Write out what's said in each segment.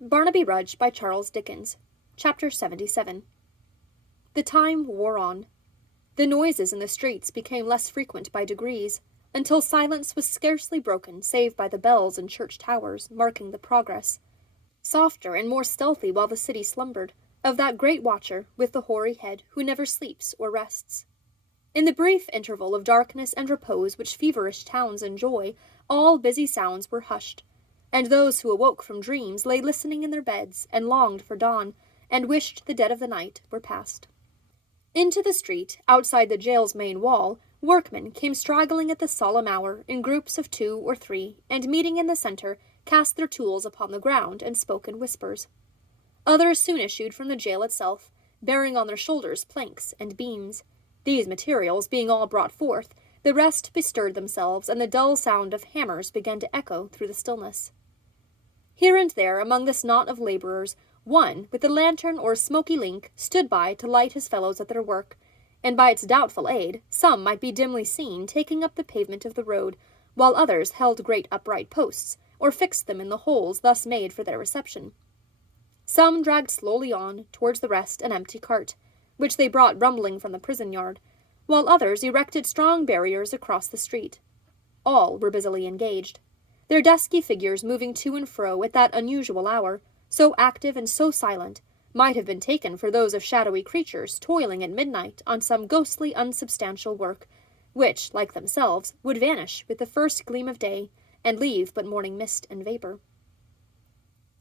Barnaby Rudge by Charles Dickens. Chapter 77. The time wore on. The noises in the streets became less frequent by degrees, until silence was scarcely broken save by the bells in church towers marking the progress, softer and more stealthy while the city slumbered, of that great watcher with the hoary head who never sleeps or rests. In the brief interval of darkness and repose which feverish towns enjoy, all busy sounds were hushed, and those who awoke from dreams lay listening in their beds, and longed for dawn, and wished the dead of the night were past. Into the street, outside the jail's main wall, workmen came straggling at this solemn hour in groups of 2 or 3, and meeting in the center, cast their tools upon the ground and spoke in whispers. Others soon issued from the jail itself, bearing on their shoulders planks and beams. These materials being all brought forth, the rest bestirred themselves, and the dull sound of hammers began to echo through the stillness. Here and there, among this knot of laborers, one, with a lantern or smoky link, stood by to light his fellows at their work, and by its doubtful aid, some might be dimly seen taking up the pavement of the road, while others held great upright posts, or fixed them in the holes thus made for their reception. Some dragged slowly on, towards the rest, an empty cart, which they brought rumbling from the prison yard, while others erected strong barriers across the street. All were busily engaged, their dusky figures moving to and fro at that unusual hour, so active and so silent, might have been taken for those of shadowy creatures toiling at midnight on some ghostly unsubstantial work, which, like themselves, would vanish with the first gleam of day, and leave but morning mist and vapor.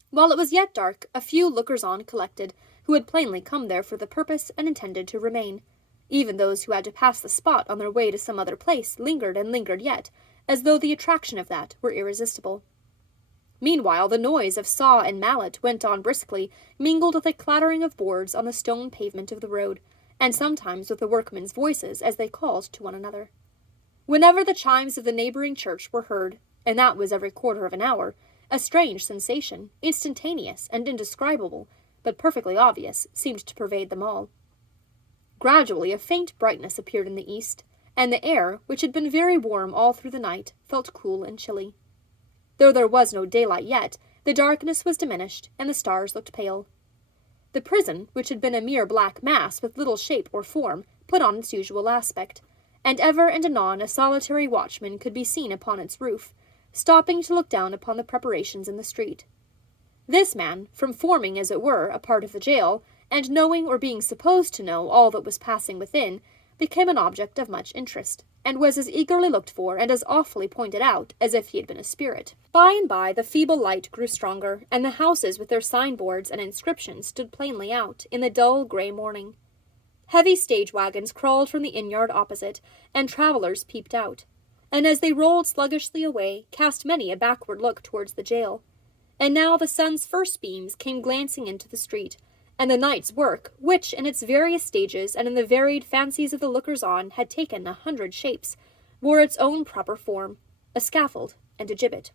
While it was yet dark, a few lookers-on collected, who had plainly come there for the purpose and intended to remain. Even those who had to pass the spot on their way to some other place lingered and lingered yet, as though the attraction of that were irresistible. Meanwhile the noise of saw and mallet went on briskly, mingled with a clattering of boards on the stone pavement of the road, and sometimes with the workmen's voices as they called to one another. Whenever the chimes of the neighboring church were heard, and that was every quarter of an hour, a strange sensation, instantaneous and indescribable, but perfectly obvious, seemed to pervade them all. Gradually a faint brightness appeared in the east, and the air, which had been very warm all through the night, felt cool and chilly. Though there was no daylight yet, the darkness was diminished, and the stars looked pale. The prison, which had been a mere black mass with little shape or form, put on its usual aspect, and ever and anon a solitary watchman could be seen upon its roof, stopping to look down upon the preparations in the street. This man, from forming, as it were, a part of the jail, and knowing or being supposed to know all that was passing within, became an object of much interest, and was as eagerly looked for and as awfully pointed out as if he had been a spirit. By and by the feeble light grew stronger, and the houses with their signboards and inscriptions stood plainly out in the dull grey morning. Heavy stage wagons crawled from the inn-yard opposite, and travellers peeped out, and as they rolled sluggishly away, cast many a backward look towards the jail. And now the sun's first beams came glancing into the street, and the night's work, which in its various stages and in the varied fancies of the lookers-on had taken 100 shapes, wore its own proper form, a scaffold and a gibbet.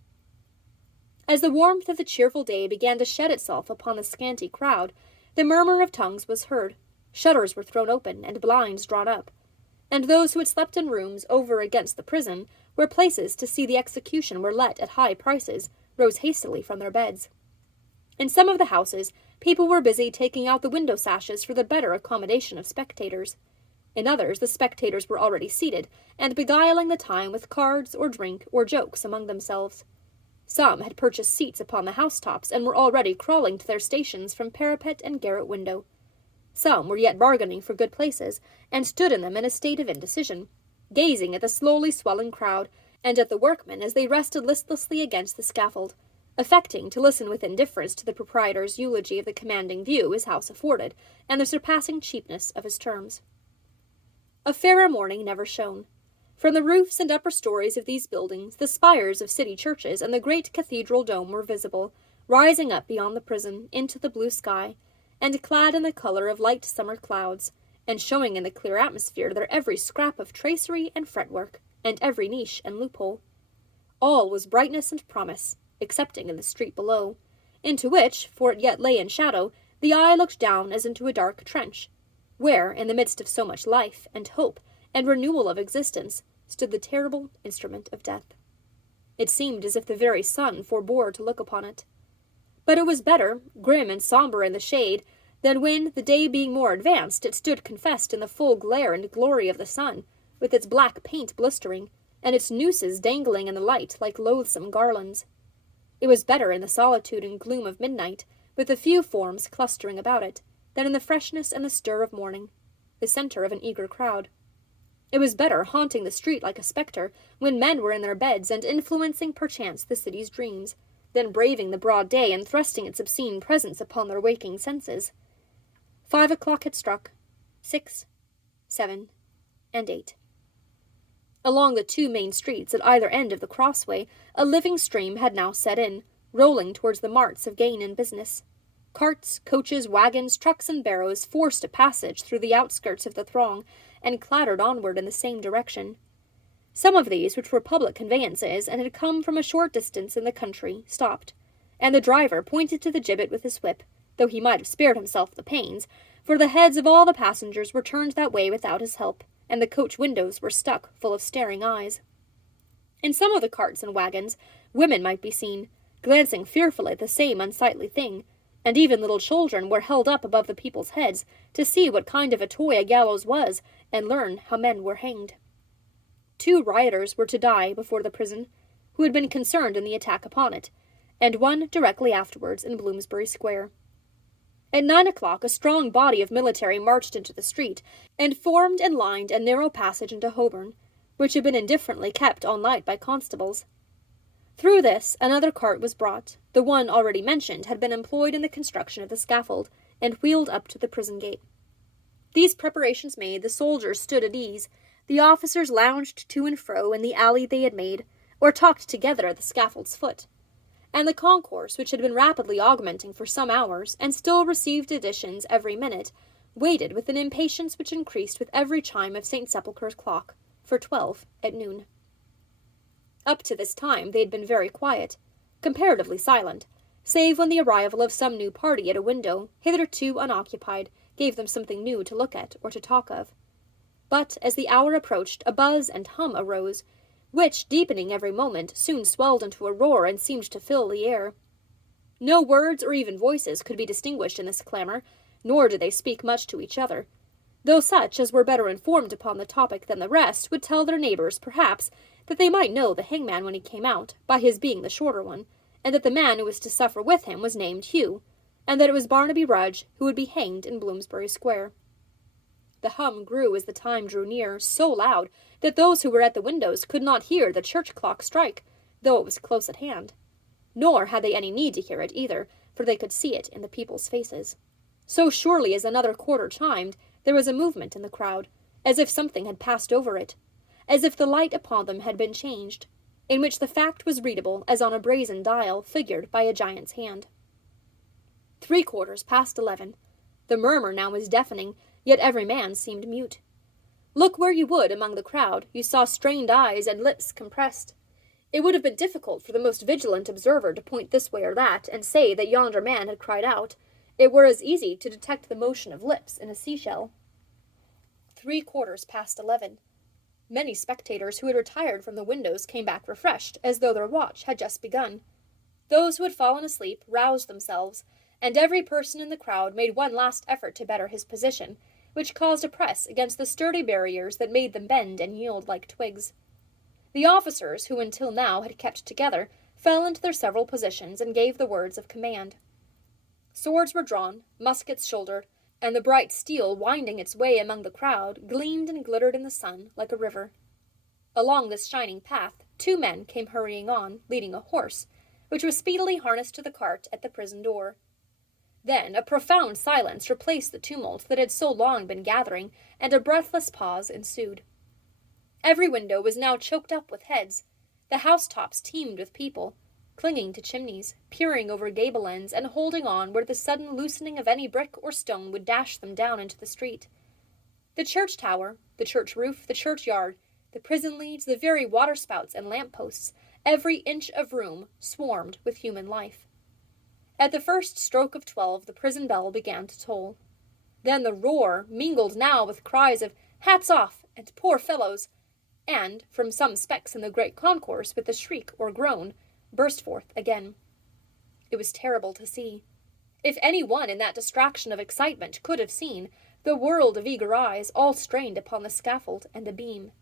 As the warmth of the cheerful day began to shed itself upon the scanty crowd, the murmur of tongues was heard, shutters were thrown open and blinds drawn up, and those who had slept in rooms over against the prison, where places to see the execution were let at high prices, rose hastily from their beds. In some of the houses, people were busy taking out the window sashes for the better accommodation of spectators. In others, the spectators were already seated, and beguiling the time with cards or drink or jokes among themselves. Some had purchased seats upon the housetops, and were already crawling to their stations from parapet and garret window. Some were yet bargaining for good places, and stood in them in a state of indecision, gazing at the slowly swelling crowd, and at the workmen as they rested listlessly against the scaffold, affecting to listen with indifference to the proprietor's eulogy of the commanding view his house afforded, and the surpassing cheapness of his terms. A fairer morning never shone. From the roofs and upper stories of these buildings, the spires of city churches and the great cathedral dome were visible, rising up beyond the prison into the blue sky, and clad in the color of light summer clouds, and showing in the clear atmosphere their every scrap of tracery and fretwork, and every niche and loophole. All was brightness and promise, excepting in the street below, into which, for it yet lay in shadow, the eye looked down as into a dark trench, where, in the midst of so much life, and hope, and renewal of existence, stood the terrible instrument of death. It seemed as if the very sun forbore to look upon it. But it was better, grim and sombre in the shade, than when, the day being more advanced, it stood confessed in the full glare and glory of the sun, with its black paint blistering, and its nooses dangling in the light like loathsome garlands. It was better in the solitude and gloom of midnight, with the few forms clustering about it, than in the freshness and the stir of morning, the center of an eager crowd. It was better haunting the street like a spectre, when men were in their beds and influencing perchance the city's dreams, than braving the broad day and thrusting its obscene presence upon their waking senses. 5 o'clock had struck, 6, 7, and 8. Along the two main streets at either end of the crossway, a living stream had now set in, rolling towards the marts of gain and business. Carts, coaches, wagons, trucks, and barrows forced a passage through the outskirts of the throng, and clattered onward in the same direction. Some of these, which were public conveyances, and had come from a short distance in the country, stopped, and the driver pointed to the gibbet with his whip, though he might have spared himself the pains, for the heads of all the passengers were turned that way without his help, and the coach windows were stuck full of staring eyes. In some of the carts and wagons, women might be seen, glancing fearfully at the same unsightly thing, and even little children were held up above the people's heads to see what kind of a toy a gallows was, and learn how men were hanged. 2 rioters were to die before the prison, who had been concerned in the attack upon it, and one directly afterwards in Bloomsbury Square. At 9 o'clock a strong body of military marched into the street, and formed and lined a narrow passage into Holborn, which had been indifferently kept all night by constables. Through this another cart was brought. The one already mentioned had been employed in the construction of the scaffold, and wheeled up to the prison gate. These preparations made, the soldiers stood at ease, the officers lounged to and fro in the alley they had made, or talked together at the scaffold's foot, and the concourse, which had been rapidly augmenting for some hours, and still received additions every minute, waited with an impatience which increased with every chime of St. Sepulchre's clock, for 12 at noon. Up to this time they had been very quiet, comparatively silent, save when the arrival of some new party at a window, hitherto unoccupied, gave them something new to look at or to talk of. But as the hour approached, a buzz and hum arose, which, deepening every moment, soon swelled into a roar and seemed to fill the air. No words or even voices could be distinguished in this clamour, nor did they speak much to each other, though such as were better informed upon the topic than the rest would tell their neighbours, perhaps, that they might know the hangman when he came out, by his being the shorter one, and that the man who was to suffer with him was named Hugh, and that it was Barnaby Rudge who would be hanged in Bloomsbury Square. The hum grew as the time drew near, so loud that those who were at the windows could not hear the church clock strike, though it was close at hand. Nor had they any need to hear it either, for they could see it in the people's faces. So surely as another quarter chimed, there was a movement in the crowd, as if something had passed over it, as if the light upon them had been changed, in which the fact was readable as on a brazen dial figured by a giant's hand. 11:03. The murmur now was deafening, yet every man seemed mute. Look where you would among the crowd, you saw strained eyes and lips compressed. It would have been difficult for the most vigilant observer to point this way or that, and say that yonder man had cried out. It were as easy to detect the motion of lips in a seashell. 11:03. Many spectators who had retired from the windows came back refreshed, as though their watch had just begun. Those who had fallen asleep roused themselves, and every person in the crowd made one last effort to better his position, which caused a press against the sturdy barriers that made them bend and yield like twigs. The officers, who until now had kept together, fell into their several positions and gave the words of command. Swords were drawn, muskets shouldered, and the bright steel, winding its way among the crowd, gleamed and glittered in the sun like a river. Along this shining path 2 men came hurrying on, leading a horse, which was speedily harnessed to the cart at the prison door. Then a profound silence replaced the tumult that had so long been gathering, and a breathless pause ensued. Every window was now choked up with heads. The housetops teemed with people, clinging to chimneys, peering over gable ends, and holding on where the sudden loosening of any brick or stone would dash them down into the street. The church tower, the church roof, the churchyard, the prison leads, the very waterspouts and lamp-posts, every inch of room swarmed with human life. At the first stroke of 12, the prison bell began to toll. Then the roar, mingled now with cries of "hats off" and "poor fellows," and, from some specks in the great concourse with a shriek or groan, burst forth again. It was terrible to see. If any one in that distraction of excitement could have seen the world of eager eyes all strained upon the scaffold and the beam.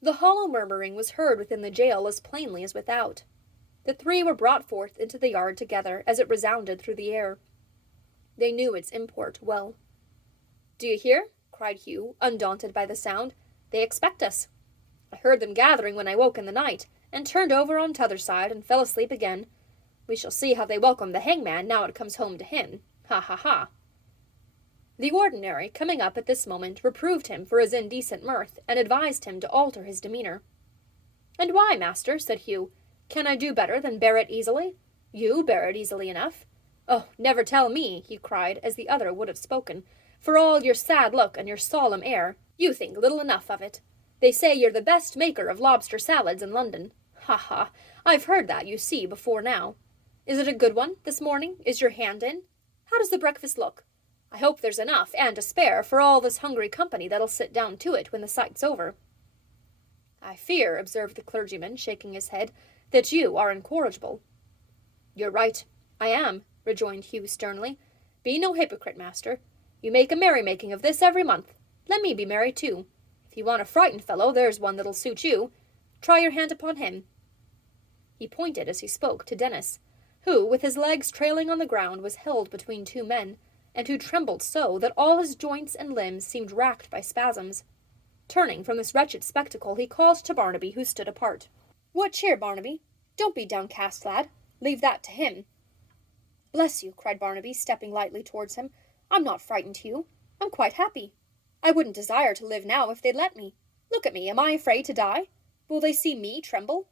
The hollow murmuring was heard within the jail as plainly as without. The three were brought forth into the yard together as it resounded through the air. They knew its import well. "Do you hear?" cried Hugh, undaunted by the sound. "They expect us. I heard them gathering when I woke in the night, and turned over on t'other side, and fell asleep again. We shall see how they welcome the hangman now it comes home to him. Ha, ha, ha." The ordinary, coming up at this moment, reproved him for his indecent mirth, and advised him to alter his demeanour. "And why, master?" said Hugh. "Can I do better than bear it easily? You bear it easily enough. Oh, never tell me," he cried, as the other would have spoken, "for all your sad look and your solemn air, you think little enough of it. They say you're the best maker of lobster salads in London. Ha, ha, I've heard that, you see, before now. Is it a good one, this morning? Is your hand in? How does the breakfast look? I hope there's enough, and to spare, for all this hungry company that'll sit down to it when the sight's over." "I fear," observed the clergyman, shaking his head, "that you are incorrigible." "You're right, I am," rejoined Hugh sternly. "Be no hypocrite, master. You make a merry-making of this every month. Let me be merry too. If you want a frightened fellow, there's one that'll suit you. Try your hand upon him." He pointed as he spoke to Dennis, who, with his legs trailing on the ground, was held between two men, and who trembled so that all his joints and limbs seemed racked by spasms. Turning from this wretched spectacle, he called to Barnaby, who stood apart. "What cheer, Barnaby? Don't be downcast, lad. Leave that to him." "Bless you," cried Barnaby, stepping lightly towards him. "I'm not frightened, Hugh. I'm quite happy. I wouldn't desire to live now if they'd let me. Look at me. Am I afraid to die? Will they see me tremble?"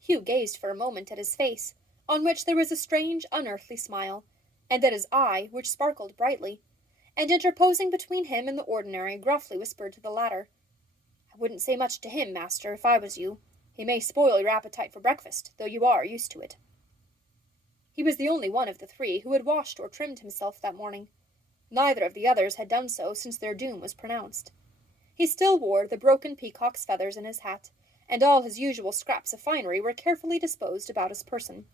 Hugh gazed for a moment at his face, on which there was a strange, unearthly smile, and at his eye, which sparkled brightly, and interposing between him and the ordinary, gruffly whispered to the latter, "I wouldn't say much to him, master, if I was you. He may spoil your appetite for breakfast, though you are used to it." He was the only one of the three who had washed or trimmed himself that morning. Neither of the others had done so since their doom was pronounced. He still wore the broken peacock's feathers in his hat, and all his usual scraps of finery were carefully disposed about his person.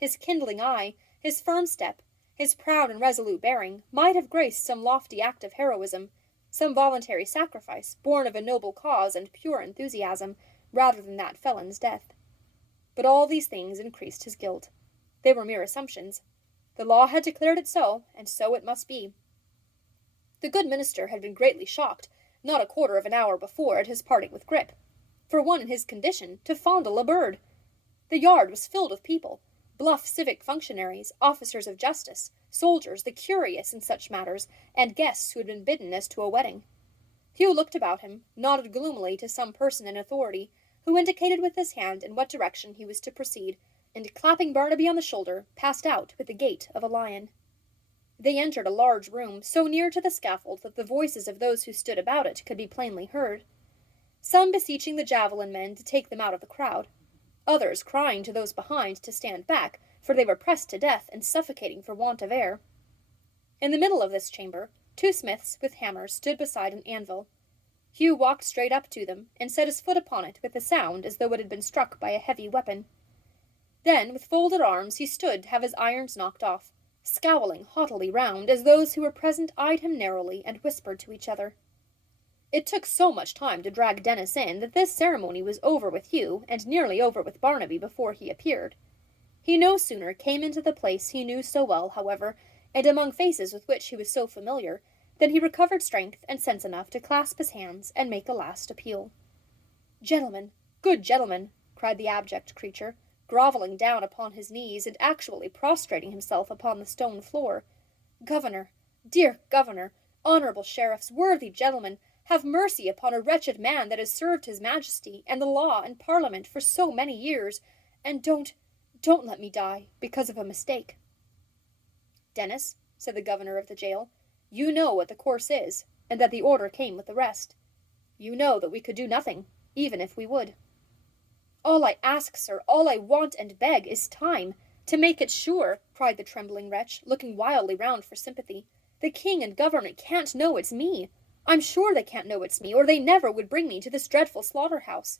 His kindling eye, his firm step, his proud and resolute bearing, might have graced some lofty act of heroism, some voluntary sacrifice, born of a noble cause and pure enthusiasm, rather than that felon's death. But all these things increased his guilt. They were mere assumptions. The law had declared it so, and so it must be. The good minister had been greatly shocked, not a quarter of an hour before, at his parting with Grip. For one in his condition, to fondle a bird! The yard was filled with people, bluff civic functionaries, officers of justice, soldiers, the curious in such matters, and guests who had been bidden as to a wedding. Hugh looked about him, nodded gloomily to some person in authority, who indicated with his hand in what direction he was to proceed, and, clapping Barnaby on the shoulder, passed out with the gait of a lion. They entered a large room, so near to the scaffold that the voices of those who stood about it could be plainly heard, some beseeching the javelin men to take them out of the crowd, others crying to those behind to stand back, for they were pressed to death and suffocating for want of air. In the middle of this chamber, two smiths with hammers stood beside an anvil. Hugh walked straight up to them, and set his foot upon it with a sound as though it had been struck by a heavy weapon. Then, with folded arms, he stood to have his irons knocked off, scowling haughtily round, as those who were present eyed him narrowly and whispered to each other. It took so much time to drag Dennis in that this ceremony was over with Hugh, and nearly over with Barnaby before he appeared. He no sooner came into the place he knew so well, however, and among faces with which he was so familiar, than he recovered strength and sense enough to clasp his hands and make a last appeal. "Gentlemen, good gentlemen," cried the abject creature, grovelling down upon his knees and actually prostrating himself upon the stone floor. "Governor, dear governor, honourable sheriffs, worthy gentlemen, have mercy upon a wretched man that has served his majesty and the law and parliament for so many years, and don't let me die because of a mistake." "Dennis," said the governor of the jail, "you know what the course is, and that the order came with the rest. You know that we could do nothing, even if we would." "All I ask, sir, all I want and beg, is time, to make it sure," cried the trembling wretch, looking wildly round for sympathy. "The king and government can't know it's me. I'm sure they can't know it's me, or they never would bring me to this dreadful slaughter-house.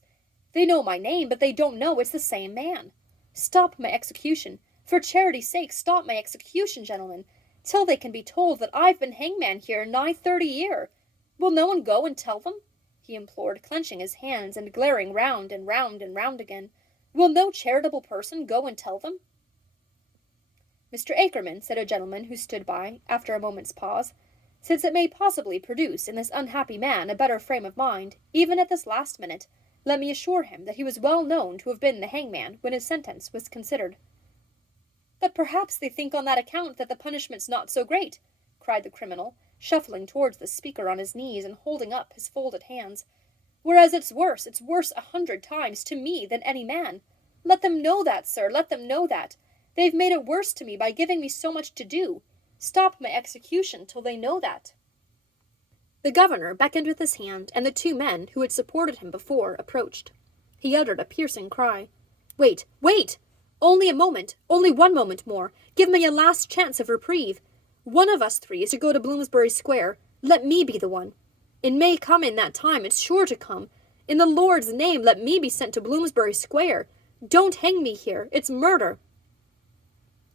They know my name, but they don't know it's the same man. Stop my execution. For charity's sake, stop my execution, gentlemen, till they can be told that I've been hangman here nigh 30 year. Will no one go and tell them? He implored, clenching his hands and glaring round and round and round again. Will no charitable person go and tell them? Mr. Akerman, said a gentleman who stood by, after a moment's pause, since it may possibly produce in this unhappy man a better frame of mind, even at this last minute, let me assure him that he was well known to have been the hangman when his sentence was considered. But perhaps they think on that account that the punishment's not so great, cried the criminal, shuffling towards the speaker on his knees and holding up his folded hands. Whereas it's worse 100 times to me than any man. Let them know that, sir, let them know that. They've made it worse to me by giving me so much to do. Stop my execution till they know that. The governor beckoned with his hand, and the two men who had supported him before approached. He uttered a piercing cry. Wait, wait! Only a moment, only 1 moment more. Give me a last chance of reprieve. One of us 3 is to go to Bloomsbury Square. Let me be the one. It may come in that time, it's sure to come. In the Lord's name, let me be sent to Bloomsbury Square. Don't hang me here, it's murder.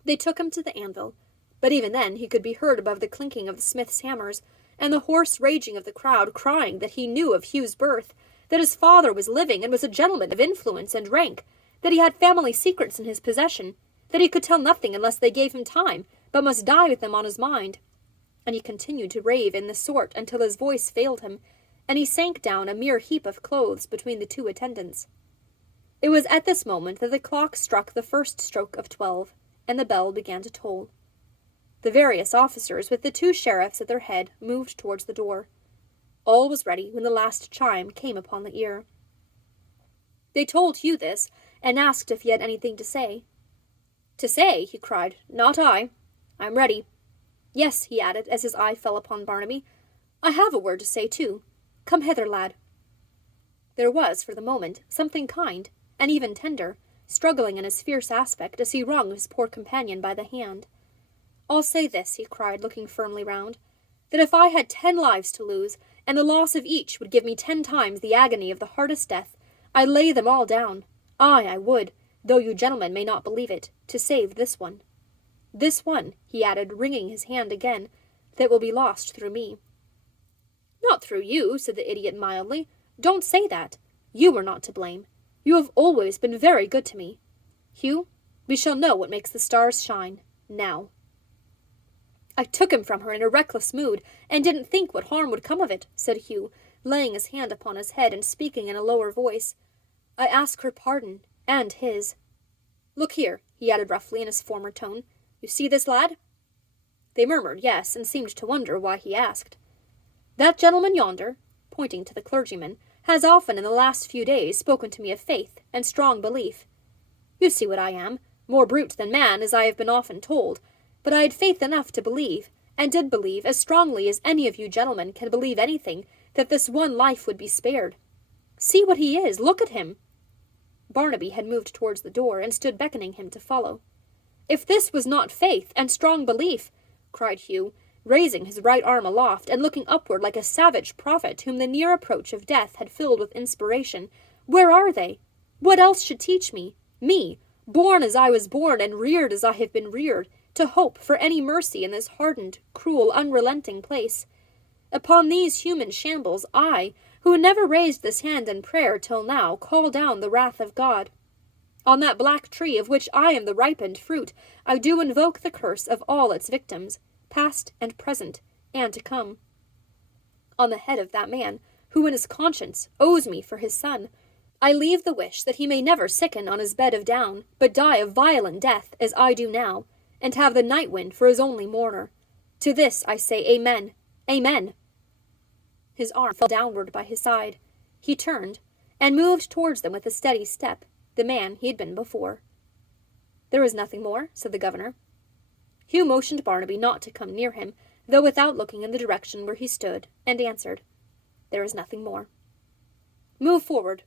They took him to the anvil, but even then he could be heard above the clinking of the smith's hammers, and the hoarse raging of the crowd crying that he knew of Hugh's birth, that his father was living and was a gentleman of influence and rank, that he had family secrets in his possession, that he could tell nothing unless they gave him time, but must die with them on his mind. And he continued to rave in this sort until his voice failed him, and he sank down a mere heap of clothes between the 2 attendants. It was at this moment that the clock struck the first stroke of 12, and the bell began to toll. The various officers, with the 2 sheriffs at their head, moved towards the door. All was ready when the last chime came upon the ear. They told Hugh this, and asked if he had anything to say. To say, he cried, not I. I'm ready. Yes, he added, as his eye fell upon Barnaby, I have a word to say, too. Come hither, lad. There was, for the moment, something kind, and even tender, struggling in his fierce aspect as he wrung his poor companion by the hand. I'll say this, he cried, looking firmly round, that if I had 10 lives to lose, and the loss of each would give me 10 times the agony of the hardest death, I'd lay them all down. Aye, I would, though you gentlemen may not believe it, to save this one. This one, he added, wringing his hand again, that will be lost through me. Not through you, said the idiot mildly. Don't say that. You were not to blame. You have always been very good to me. Hugh, we shall know what makes the stars shine, now. I took him from her in a reckless mood, and didn't think what harm would come of it, said Hugh, laying his hand upon his head and speaking in a lower voice. I ask her pardon, and his. Look here, he added roughly in his former tone. You see this lad? They murmured yes, and seemed to wonder why he asked. That gentleman yonder, pointing to the clergyman, has often in the last few days spoken to me of faith and strong belief. You see what I am, more brute than man, as I have been often told, but I had faith enough to believe, and did believe as strongly as any of you gentlemen can believe anything, that this one life would be spared. See what he is, look at him. Barnaby had moved towards the door, and stood beckoning him to follow. If this was not faith and strong belief, cried Hugh, raising his right arm aloft, and looking upward like a savage prophet whom the near approach of death had filled with inspiration, where are they? What else should teach me, born as I was born and reared as I have been reared, to hope for any mercy in this hardened, cruel, unrelenting place? Upon these human shambles, I, who never raised this hand in prayer till now, call down the wrath of God. On that black tree of which I am the ripened fruit, I do invoke the curse of all its victims, past and present, and to come. On the head of that man, who in his conscience owes me for his son, I leave the wish that he may never sicken on his bed of down, but die a violent death, as I do now, and have the night wind for his only mourner. To this I say Amen, Amen. His arm fell downward by his side. He turned, and moved towards them with a steady step, the man he had been before. There is nothing more, said the governor. Hugh motioned Barnaby not to come near him, though without looking in the direction where he stood, and answered, There is nothing more. Move forward.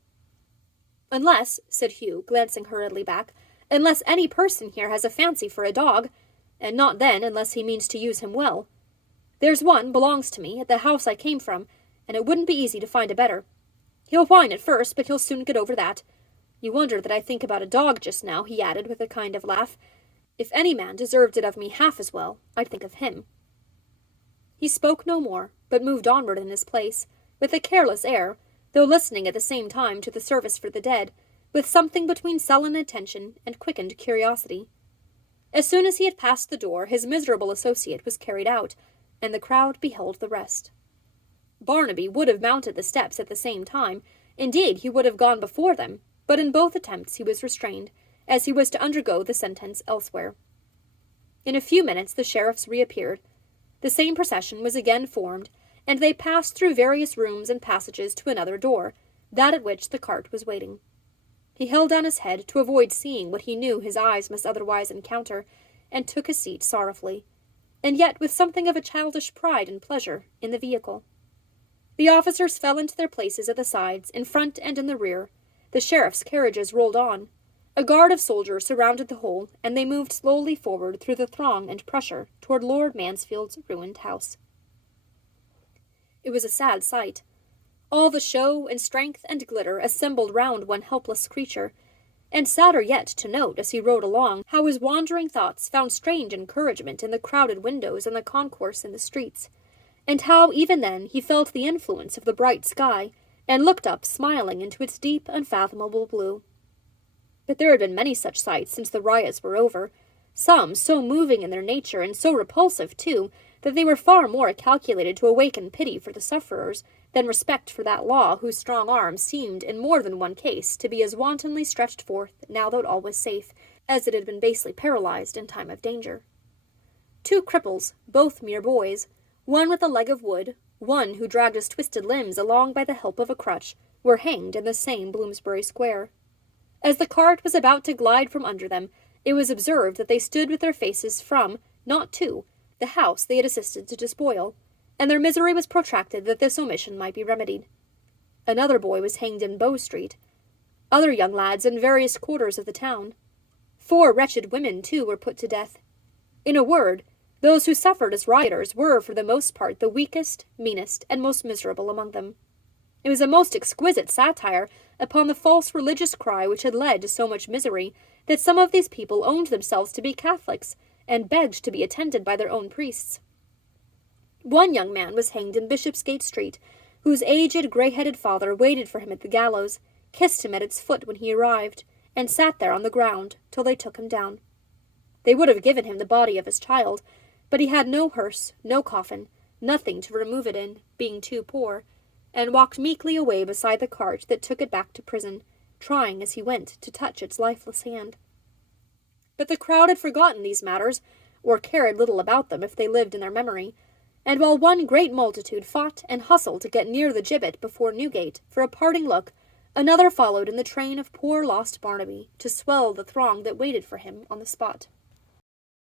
Unless, said Hugh, glancing hurriedly back, unless any person here has a fancy for a dog, and not then unless he means to use him well. There's one belongs to me, at the house I came from, and it wouldn't be easy to find a better. He'll whine at first, but he'll soon get over that. You wonder that I think about a dog just now, he added with a kind of laugh. If any man deserved it of me half as well, I'd think of him." He spoke no more, but moved onward in his place, with a careless air, though listening at the same time to the service for the dead, with something between sullen attention and quickened curiosity. As soon as he had passed the door, his miserable associate was carried out, and the crowd beheld the rest. Barnaby would have mounted the steps at the same time. Indeed, he would have gone before them, but in both attempts he was restrained, as he was to undergo the sentence elsewhere. In a few minutes the sheriffs reappeared. The same procession was again formed, and they passed through various rooms and passages to another door, that at which the cart was waiting. He held down his head to avoid seeing what he knew his eyes must otherwise encounter, and took his seat sorrowfully, and yet with something of a childish pride and pleasure, in the vehicle. The officers fell into their places at the sides, in front and in the rear. The sheriff's carriages rolled on. A guard of soldiers surrounded the whole, and they moved slowly forward through the throng and pressure toward Lord Mansfield's ruined house. It was a sad sight. All the show and strength and glitter assembled round one helpless creature, and sadder yet to note, as he rode along, how his wandering thoughts found strange encouragement in the crowded windows and the concourse in the streets, and how, even then, he felt the influence of the bright sky, and looked up smiling into its deep, unfathomable blue. But there had been many such sights since the riots were over, some so moving in their nature, and so repulsive, too, that they were far more calculated to awaken pity for the sufferers than respect for that law whose strong arm seemed, in more than one case, to be as wantonly stretched forth, now that all was safe, as it had been basely paralyzed in time of danger. Two cripples, both mere boys, one with a leg of wood, one who dragged his twisted limbs along by the help of a crutch, were hanged in the same Bloomsbury Square. As the cart was about to glide from under them, it was observed that they stood with their faces from, not to, the house they had assisted to despoil, and their misery was protracted that this omission might be remedied. Another boy was hanged in Bow Street, other young lads in various quarters of the town. 4 wretched women, too, were put to death. In a word, those who suffered as rioters were, for the most part, the weakest, meanest, and most miserable among them. It was a most exquisite satire upon the false religious cry which had led to so much misery, that some of these people owned themselves to be Catholics, and begged to be attended by their own priests. One young man was hanged in Bishopsgate Street, whose aged, grey-headed father waited for him at the gallows, kissed him at its foot when he arrived, and sat there on the ground till they took him down. They would have given him the body of his child, but he had no hearse, no coffin, nothing to remove it in, being too poor, and walked meekly away beside the cart that took it back to prison, trying as he went to touch its lifeless hand. But the crowd had forgotten these matters, or cared little about them if they lived in their memory, and while one great multitude fought and hustled to get near the gibbet before Newgate for a parting look, another followed in the train of poor lost Barnaby to swell the throng that waited for him on the spot.